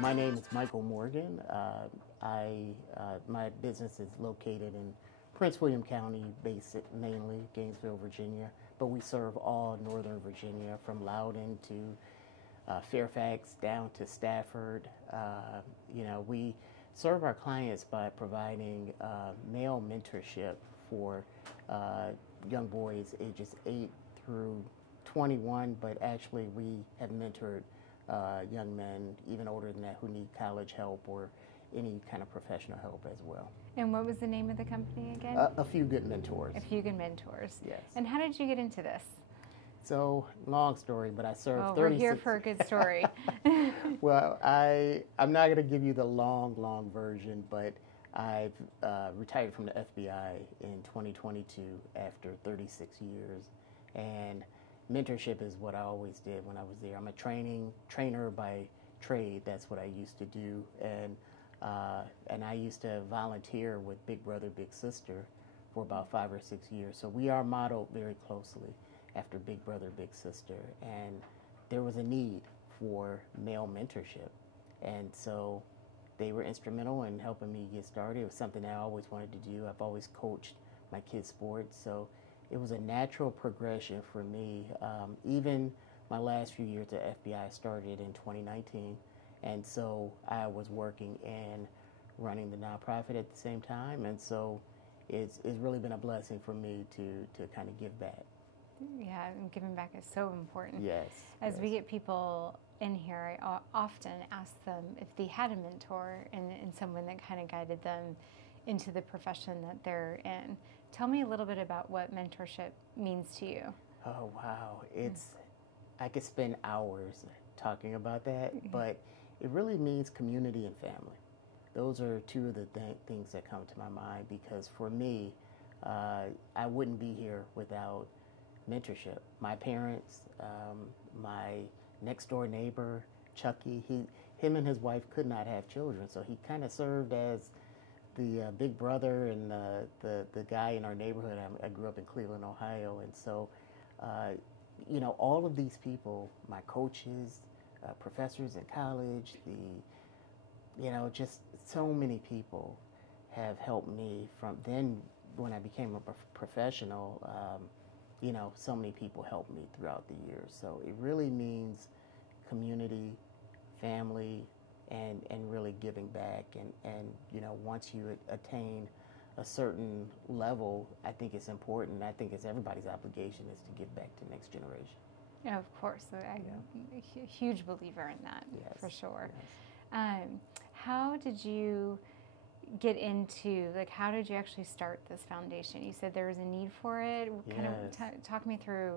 My name is Michael Morgan. My business is located in Prince William County, based mainly Gainesville, Virginia, but we serve all Northern Virginia from Loudoun to Fairfax down to Stafford. We serve our clients by providing male mentorship for young boys ages 8 through 21, but actually we have mentored young men, even older than that, who need college help or any kind of professional help as well. And what was the name of the company again? A Few Good Mentors. A Few Good Mentors. Yes. And how did you get into this? So, long story, but I served 36... we're here for a good story. Well, I'm not going to give you the long version, but I've retired from the FBI in 2022 after 36 years. And mentorship is what I always did when I was there. I'm a trainer by trade. That's what I used to do. And I used to volunteer with Big Brother, Big Sister for about 5 or 6 years. So we are modeled very closely after Big Brother, Big Sister. And there was a need for male mentorship. And so they were instrumental in helping me get started. It was something I always wanted to do. I've always coached my kids' sports. So it was a natural progression for me. Even my last few years at FBI started in 2019. And so I was working and running the nonprofit at the same time. And so it's really been a blessing for me to kind of give back. Yeah, and giving back is so important. Yes. As we get people in here, I often ask them if they had a mentor and someone that kind of guided them into the profession that they're in. Tell me a little bit about what mentorship means to you. Oh, wow. I could spend hours talking about that, but it really means community and family. Those are two of the things that come to my mind, because for me, I wouldn't be here without mentorship. My parents, my next door neighbor, Chucky, him and his wife could not have children, so he kind of served as the big brother and the guy in our neighborhood. I grew up in Cleveland, Ohio, and so all of these people, my coaches, professors in college, just so many people have helped me from then. When I became a professional, so many people helped me throughout the years. So it really means community, family, and really giving back. And once you attain a certain level, I think it's important. I think it's everybody's obligation is to give back to the next generation. Yeah, of course. I'm a huge believer in that, yes, for sure. Yes. How did you get into, how did you actually start this foundation? You said there was a need for it. Yes. Kind of talk me through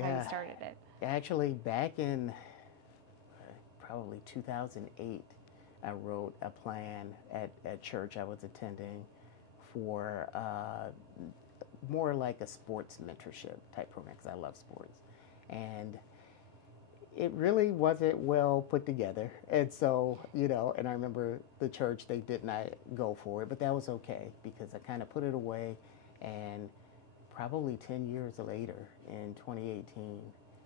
how you started it. Actually, back in probably 2008, I wrote a plan at church I was attending for more like a sports mentorship type program, because I love sports. And it really wasn't well put together. And so, and I remember the church, they did not go for it, but that was okay, because I kind of put it away. And probably 10 years later, in 2018.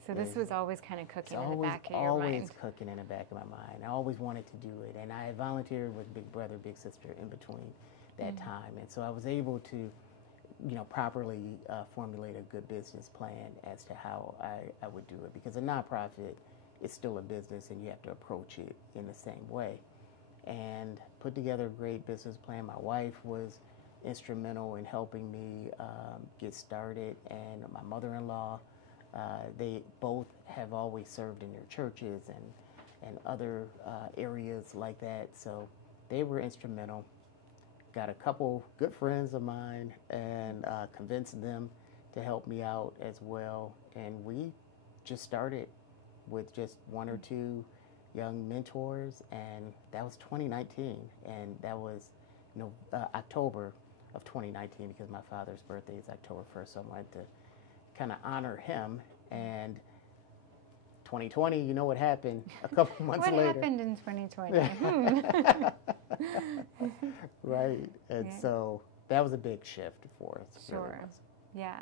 So this was always kind of cooking in the back of your mind. Always cooking in the back of my mind. I always wanted to do it. And I volunteered with Big Brother, Big Sister in between that time. And so I was able to properly formulate a good business plan as to how I would do it, because a nonprofit is still a business and you have to approach it in the same way. And put together a great business plan. My wife was instrumental in helping me get started, and my mother-in-law, they both have always served in their churches and other areas like that, so they were instrumental. Got a couple good friends of mine and convinced them to help me out as well. And we just started with just 1 or 2 young mentors, and that was 2019. And that was October of 2019, because my father's birthday is October 1st, so I wanted to kind of honor him. And 2020, you know what happened a couple months later. What happened in 2020? Right. And so that was a big shift for us. Sure. Really was. Yeah.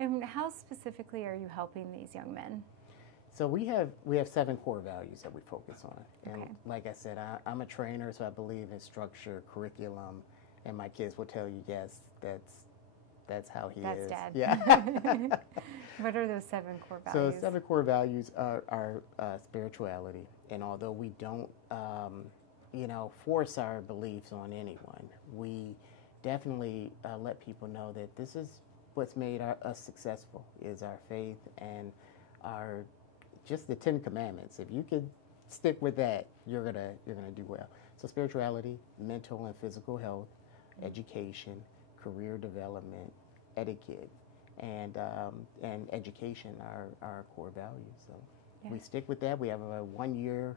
And how specifically are you helping these young men? So we have 7 core values that we focus on, and Okay. like I said, I'm a trainer, so I believe in structure, curriculum, and my kids will tell you, yes, that's how he That's is. Dad. Yeah. What are those 7 core So values? 7 core values are spirituality, and although we don't, force our beliefs on anyone, we definitely let people know that this is what's made us successful is our faith and our just the 10 Commandments. If you could stick with that, you're gonna do well. So spirituality, mental and physical health, education, career development, etiquette, and education are our core values. So we stick with that. We have a 1-year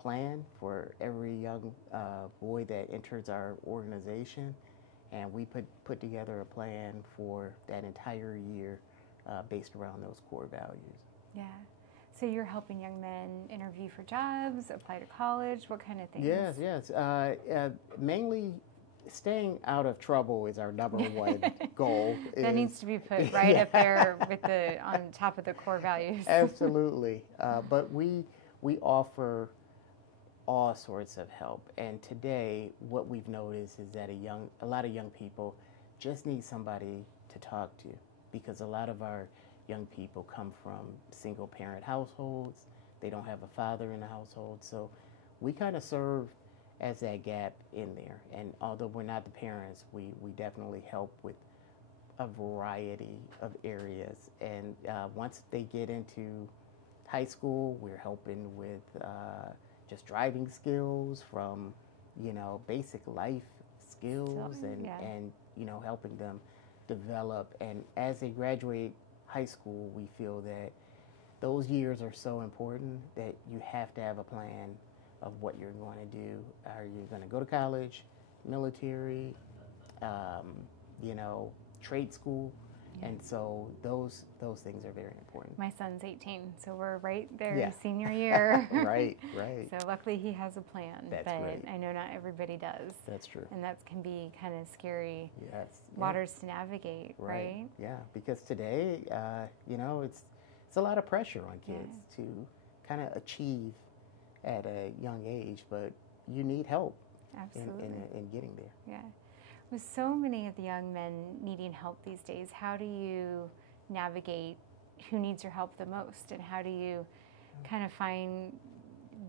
plan for every young boy that enters our organization, and we put together a plan for that entire year based around those core values. Yeah. So you're helping young men interview for jobs, apply to college, what kind of things? Yes. Mainly staying out of trouble is our number one goal. That needs to be put right up there with on top of the core values. Absolutely. But we offer all sorts of help. And today, what we've noticed is that a lot of young people just need somebody to talk to, because a lot of our young people come from single parent households. They don't have a father in the household. So we kind of serve as that gap in there. And although we're not the parents, we definitely help with a variety of areas. And once they get into high school, we're helping with just driving skills, from basic life skills, and helping them develop. And as they graduate high school, we feel that those years are so important that you have to have a plan of what you're going to do. Are you going to go to college, military, trade school? And so those things are very important. My son's 18, so we're right there, Yeah. senior year. Right. So luckily he has a plan, That's but great. I know not everybody does. That's true. And that can be kind of scary Yes. waters to navigate, right? Yeah, because today, it's a lot of pressure on kids to kind of achieve at a young age, but you need help Absolutely. in getting there. Yeah. With so many of the young men needing help these days, how do you navigate who needs your help the most, and how do you kind of find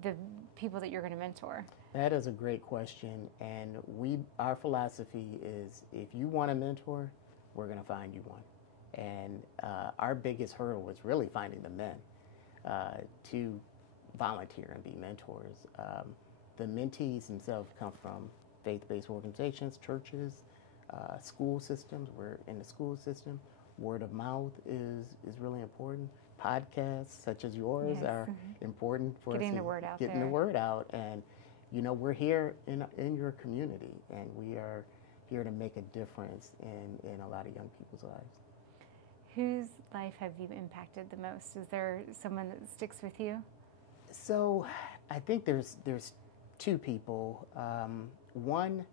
the people that you're going to mentor? That is a great question, and our philosophy is, if you want a mentor, we're going to find you one. And our biggest hurdle was really finding the men to volunteer and be mentors. The mentees themselves come from faith-based organizations, churches, school systems. We're in the school system. Word of mouth is really important. Podcasts such as yours are important for getting us the word out getting there. the word out. And we're here in your community, and we are here to make a difference in a lot of young people's lives. Whose life have you impacted the most? Is there someone that sticks with you? So I think there's 2 people, one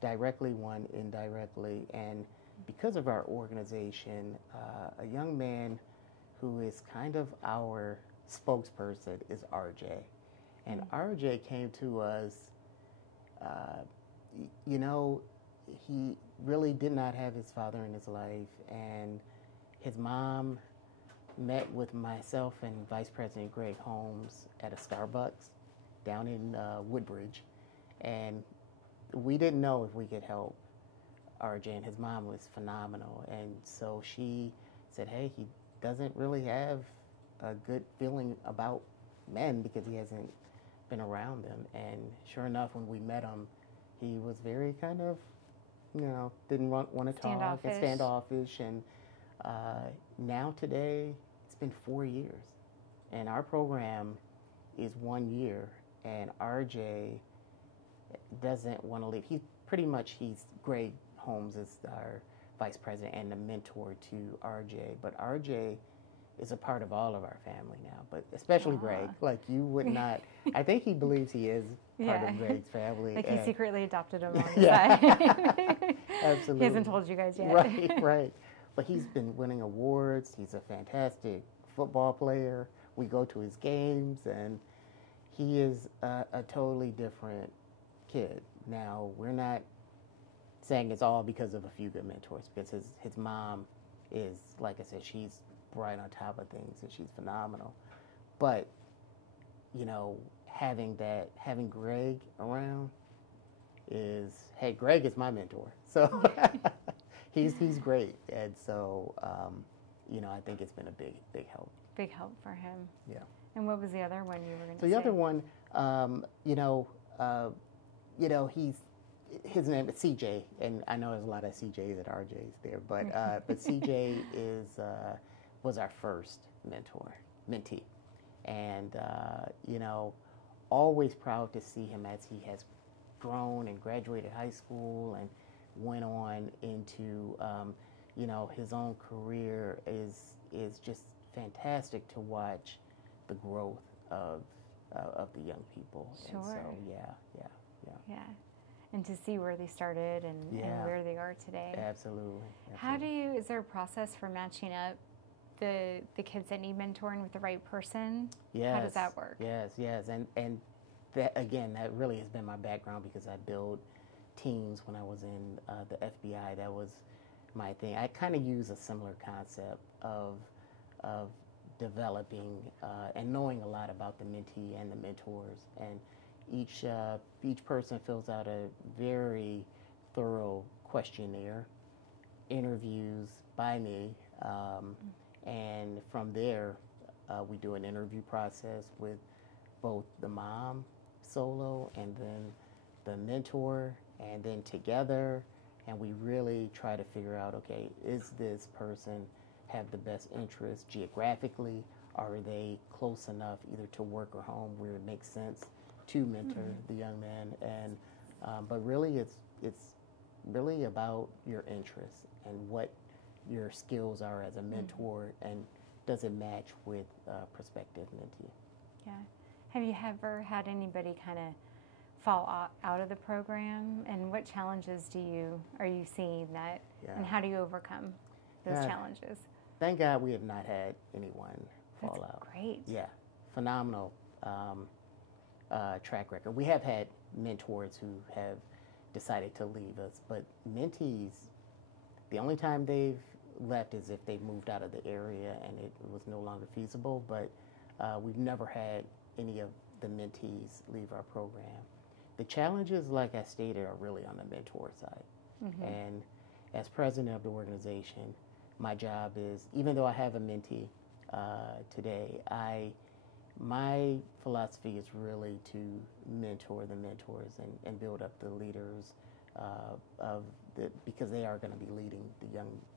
directly, one indirectly. And because of our organization, a young man who is kind of our spokesperson is RJ. And RJ came to us, he really did not have his father in his life, and his mom met with myself and Vice President Greg Holmes at a Starbucks down in Woodbridge, and we didn't know if we could help RJ, and his mom was phenomenal. And so she said, hey, he doesn't really have a good feeling about men because he hasn't been around them. And sure enough, when we met him, he was very kind of, didn't want to talk and standoffish. And now today, it's been 4 years, and our program is 1 year, and RJ doesn't want to leave. He's Greg Holmes is our vice president and the mentor to RJ, but RJ is a part of all of our family now, but especially Greg. Like, you would not, I think he believes he is part of Greg's family. Like, he secretly adopted him on the Yeah. side. Absolutely. He hasn't told you guys yet. Right. But he's been winning awards. He's a fantastic football player. we go to his games, and he is a totally different kid. Now, we're not saying it's all because of a few good mentors, because his mom is, like I said, she's right on top of things, and she's phenomenal. But, you know, having Greg around is, hey, Greg is my mentor. So he's great. And so, you know, I think it's been a big help. Big help for him. Yeah. And what was the other one you were going to say? So the other one, his name is CJ, and I know there's a lot of CJs and RJs there, but CJ was our first mentee, and always proud to see him as he has grown and graduated high school and went on into his own career is just fantastic to watch the growth of the young people. Sure. And so yeah. And to see where they started and where they are today. Absolutely. Is there a process for matching up the kids that need mentoring with the right person? Yes. How does that work? Yes. And that, again, that really has been my background, because I built teams when I was in the FBI. That was my thing. I kind of use a similar concept of developing and knowing a lot about the mentee and the mentors, and each person fills out a very thorough questionnaire, interviews by me, and from there we do an interview process with both the mom solo and then the mentor, and then together, and we really try to figure out, okay, is this person have the best interest geographically? Are they close enough either to work or home where it makes sense to mentor the young man? And but really, it's really about your interests and what your skills are as a mentor, and does it match with prospective mentee? Yeah. Have you ever had anybody kind of fall out of the program, and what challenges are you seeing that, and how do you overcome those challenges? Thank God we have not had anyone fall out. That's great. Yeah, phenomenal track record. We have had mentors who have decided to leave us, but mentees, the only time they've left is if they've moved out of the area and it was no longer feasible, but we've never had any of the mentees leave our program. The challenges, like I stated, are really on the mentor side. And as president of the organization, my job is, even though I have a mentee today, my philosophy is really to mentor the mentors and build up the leaders because they are going to be leading the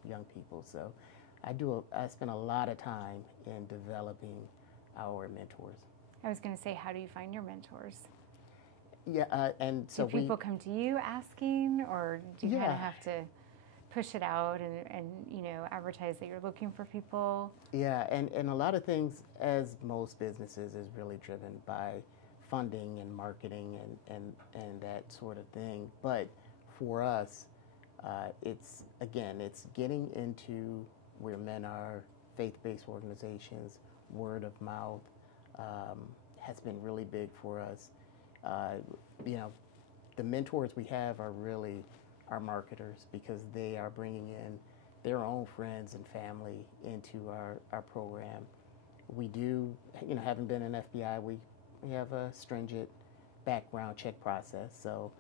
young people. So I spend a lot of time in developing our mentors. I was going to say, how do you find your mentors? Yeah, and so do people come to you asking, or do you kind of have to push it out and advertise that you're looking for people? Yeah, and a lot of things, as most businesses, is really driven by funding and marketing and that sort of thing. But for us, it's getting into where men are, faith-based organizations, word of mouth has been really big for us. The mentors we have are really our marketers, because they are bringing in their own friends and family into our program. We do, having been in FBI, we have a stringent background check process. So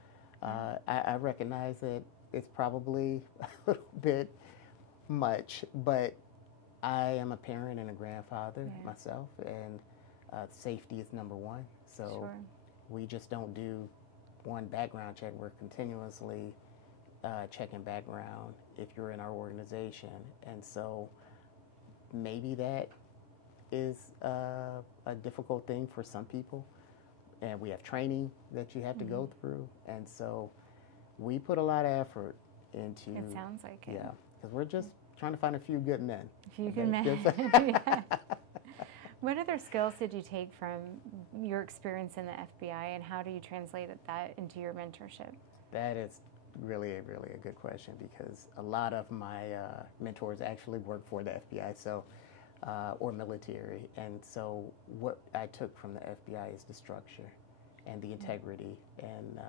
I recognize that it's probably a little bit much, but I am a parent and a grandfather myself, and safety is number one. So we just don't do one background check. We're continuously checking background if you're in our organization. And so maybe that is a difficult thing for some people. And we have training that you have to go through. And so we put a lot of effort into... It sounds like it. Yeah, because we're just trying to find a few good men. A few good men. Yeah. What other skills did you take from your experience in the FBI, and how do you translate that into your mentorship? That is really a good question, because a lot of my mentors actually work for the FBI. So or military. And so what I took from the FBI is the structure and the integrity and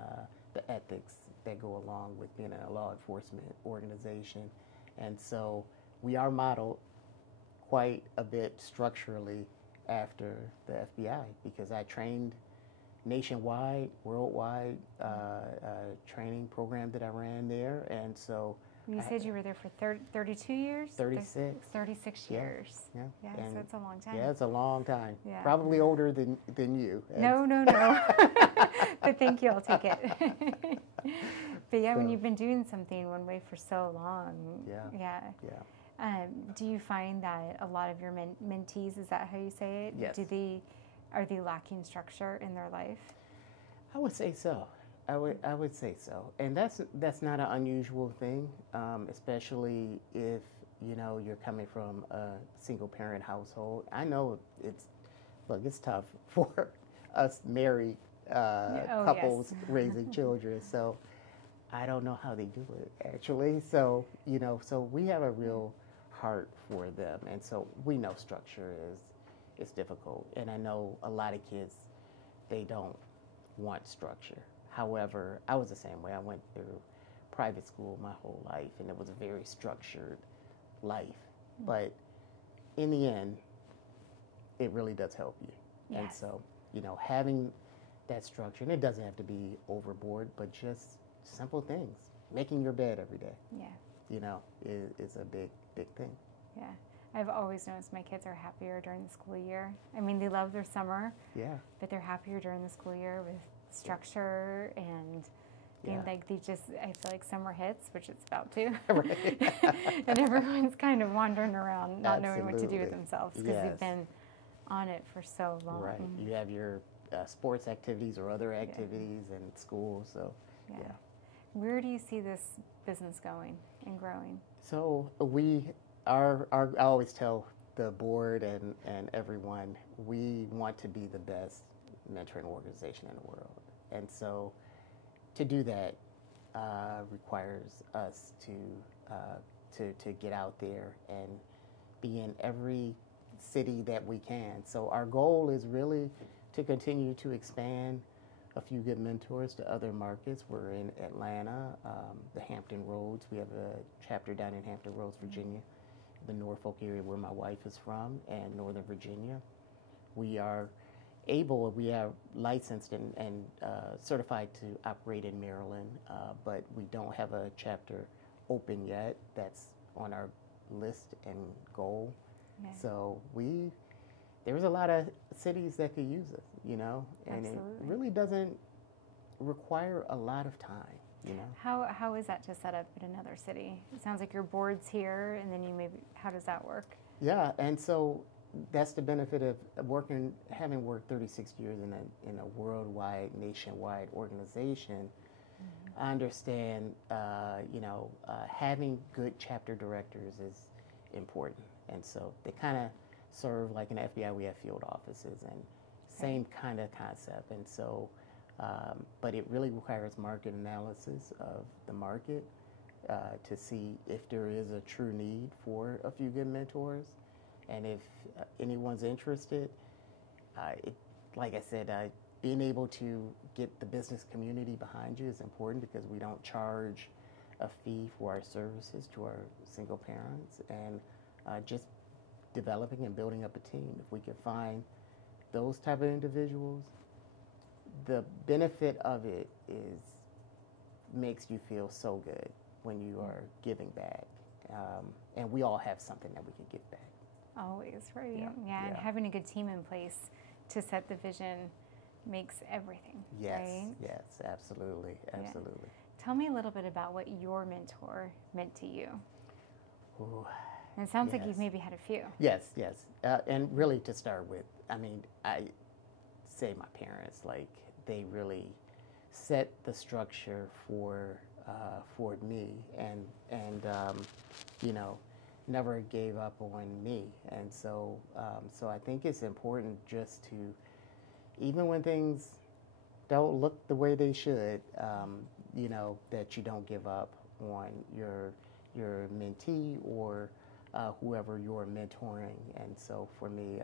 the ethics that go along with being a law enforcement organization. And so we are modeled quite a bit structurally after the FBI because I trained nationwide, worldwide training program that I ran there. And so you said you were there for 32 years? 36. 36 years. Yeah. Yeah, so it's a long time. Yeah, it's a long time. Yeah. Probably older than you. No. But thank you, I'll take it. But yeah, when you've been doing something one way for so long. Yeah. Do you find that a lot of your mentees, is that how you say it? Yes. Are they lacking structure in their life? I would say so. I would say so, and that's not an unusual thing, especially if you're coming from a single parent household. I know it's tough for us married couples raising children. So I don't know how they do it actually. So so we have a real heart for them, and so we know structure is difficult, and I know a lot of kids, they don't want structure. However, I was the same way. I went through private school my whole life, and it was a very structured life. But in the end, it really does help you. Yes. And so, having that structure, and it doesn't have to be overboard, but just simple things. Making your bed every day, is a big thing. Yeah. I've always noticed my kids are happier during the school year. I mean, they love their summer, but they're happier during the school year with structure and like I feel like summer hits, which it's about to, and everyone's kind of wandering around not knowing what to do with themselves because they've been on it for so long. Right. You have your sports activities or other activities in school, so Where do you see this business going and growing? So I always tell the board and everyone, we want to be the best mentoring organization in the world. And so to do that requires us to get out there and be in every city that we can. So our goal is really to continue to expand a few good mentors to other markets. We're in Atlanta, the Hampton Roads. We have a chapter down in Hampton Roads, Virginia, the Norfolk area where my wife is from, and Northern Virginia. We are licensed and certified to operate in Maryland, but we don't have a chapter open yet. That's on our list and goal. Yeah. So there's a lot of cities that could use it, and Absolutely. It really doesn't require a lot of time, How is that to set up in another city? It sounds like your board's here, and then how does that work? Yeah, and so that's the benefit of having worked 36 years in a worldwide, nationwide organization. I understand, having good chapter directors is important, and so they kind of serve like in the FBI. We have field offices and same kind of concept, and so, but it really requires market analysis of the market to see if there is a true need for a few good mentors. And if anyone's interested, like I said, being able to get the business community behind you is important because we don't charge a fee for our services to our single parents, and just developing and building up a team. If we can find those type of individuals, the benefit of it makes you feel so good when you are giving back, and we all have something that we can give back. Always, right? Yeah, and having a good team in place to set the vision makes everything. Yes, right? Yes, absolutely. Yeah. Tell me a little bit about what your mentor meant to you. Ooh, and it sounds like you've maybe had a few. Yes. And really to start with, I mean, I say my parents, like they really set the structure for me, and never gave up on me. And so I think it's important just to, even when things don't look the way they should, that you don't give up on your mentee or whoever you're mentoring. And so for me,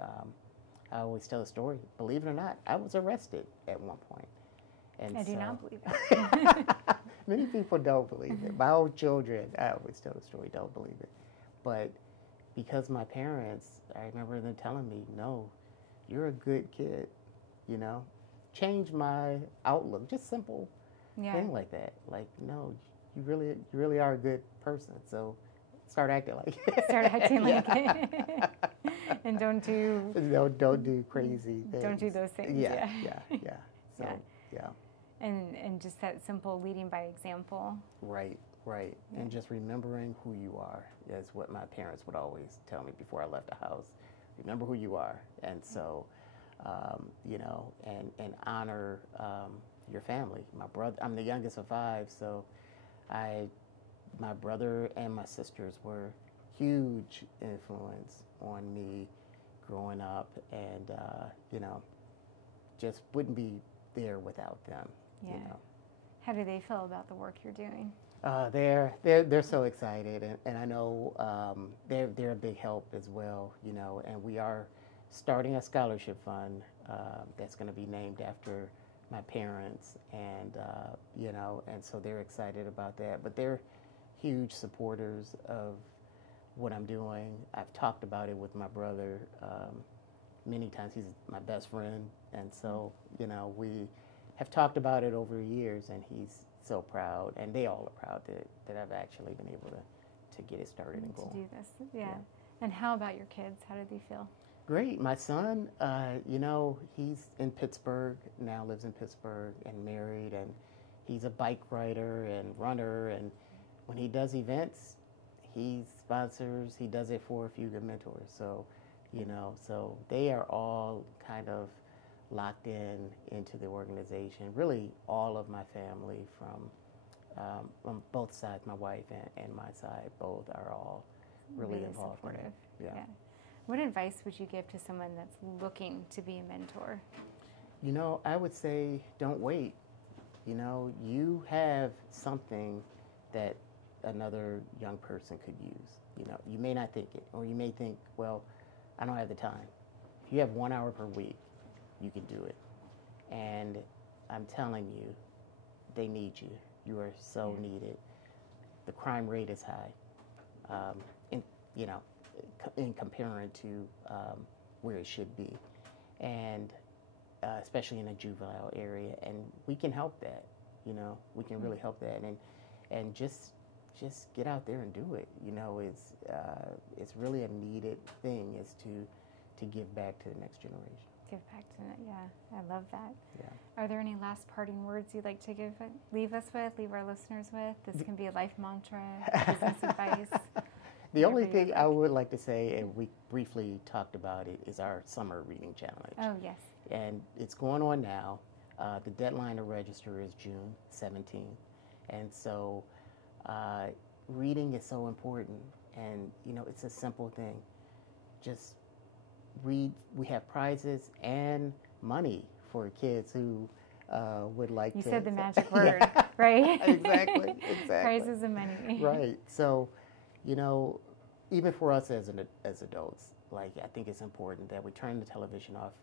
I always tell a story. Believe it or not, I was arrested at one point. And I do so, not believe it. many people don't believe it. My own children, I always tell the story, don't believe it. But because my parents, I remember them telling me, no, you're a good kid, you know, change my outlook, just simple thing like that. Like, no, you really are a good person. So start acting like it. Start acting like it. And don't do crazy things. Don't do those things. Yeah. So, yeah. And just that simple leading by example. Right. Yeah. And just remembering who you are is what my parents would always tell me before I left the house. Remember who you are. And so, and honor your family. My brother, I'm the youngest of 5, so my brother and my sisters were huge influence on me growing up, and just wouldn't be there without them. Yeah. How do they feel about the work you're doing? They're so excited, and I know they're a big help as well. And we are starting a scholarship fund that's going to be named after my parents, and and so they're excited about that. But they're huge supporters of what I'm doing. I've talked about it with my brother many times. He's my best friend, and so we have talked about it over years, and he's so proud, and they all are proud that I've actually been able to get it started and going. To do this, yeah. And how about your kids? How did they feel? Great. My son, he's in Pittsburgh now, lives in Pittsburgh and married, and he's a bike rider and runner, and when he does events, he sponsors, he does it for a few good mentors. So, so they are all kind of locked into the organization. Really, all of my family from both sides, my wife and my side, both are all really involved. Supportive. Yeah. What advice would you give to someone that's looking to be a mentor? I would say don't wait. You have something that another young person could use. You may not think it, or you may think, well, I don't have the time. If you have 1 hour per week, you can do it. And I'm telling you, they need you. You are so needed. The crime rate is high, in comparing to where it should be, and especially in a juvenile area. And we can help that. We can really help that. And just get out there and do it. It's really a needed thing, is to give back to the next generation. Give back to it, yeah. I love that. Yeah. Are there any last parting words you'd like to leave us with, leave our listeners with? This can be a life mantra, business advice. The only thing I would like to say, and we briefly talked about it, is our summer reading challenge. Oh, yes. And it's going on now. The deadline to register is June 17th. And so reading is so important. And, it's a simple thing. Just read. We have prizes and money for kids who would like to. You said the magic word, right? Exactly. Prizes and money. Right. So, even for us as adults, I think it's important that we turn the television off,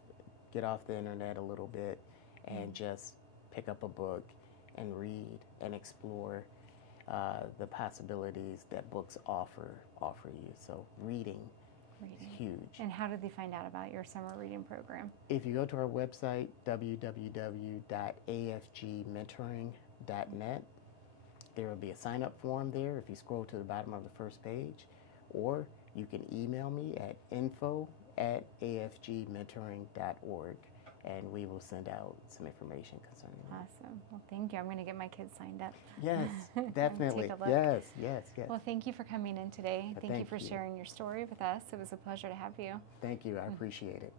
get off the internet a little bit, and just pick up a book and read and explore the possibilities that books offer you. So reading is huge. And how did they find out about your summer reading program? If you go to our website, www.afgmentoring.net, there will be a sign-up form there if you scroll to the bottom of the first page, or you can email me at info@afgmentoring.org, and we will send out some information concerning that. Awesome. Well, thank you. I'm going to get my kids signed up. Yes, definitely. Take a look. Yes. Well, thank you for coming in today. Well, thank you for sharing your story with us. It was a pleasure to have you. Thank you. I appreciate it.